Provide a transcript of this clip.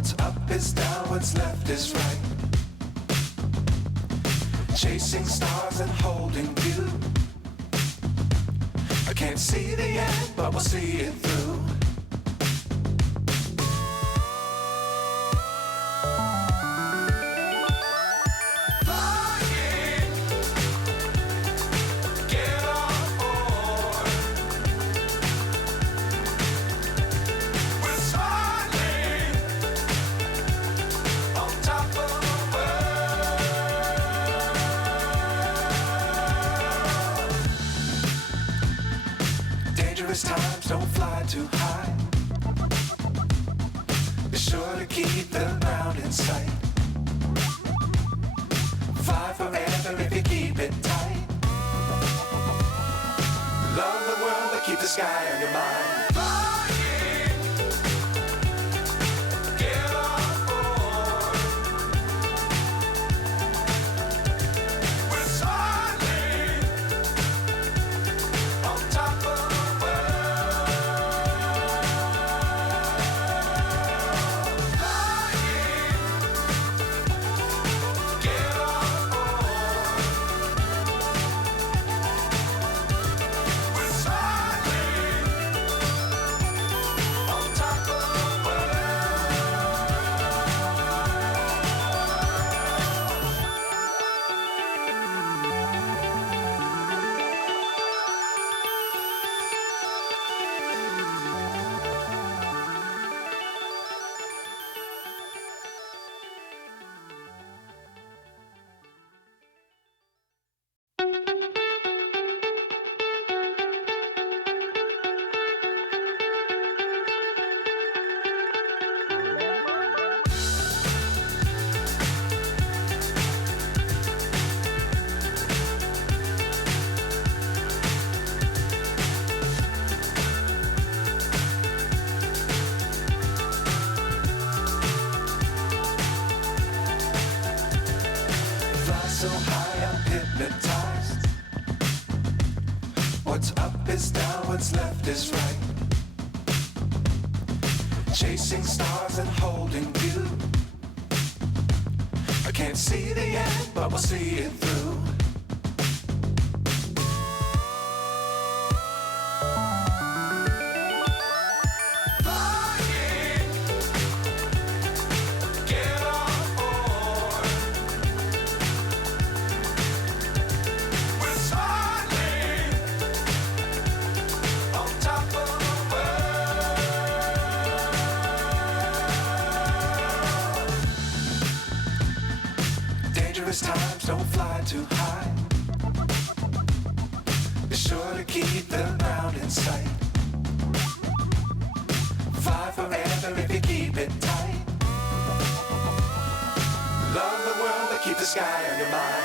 What's up is down, what's left is right. Chasing stars and holding you. I can't see the end, but we'll see it through. Times don't fly too high. Be sure to keep the ground in sight. Fly forever if you keep it tight. Love the world but keep the sky on your mind. So high I'm hypnotized. What's up is down, what's left is right. Chasing stars and holding you. I can't see the end, but we'll see it through. Times don't fly too high. Be sure to keep the ground in sight. Fly forever if you keep it tight. Love the world but keep the sky on your mind.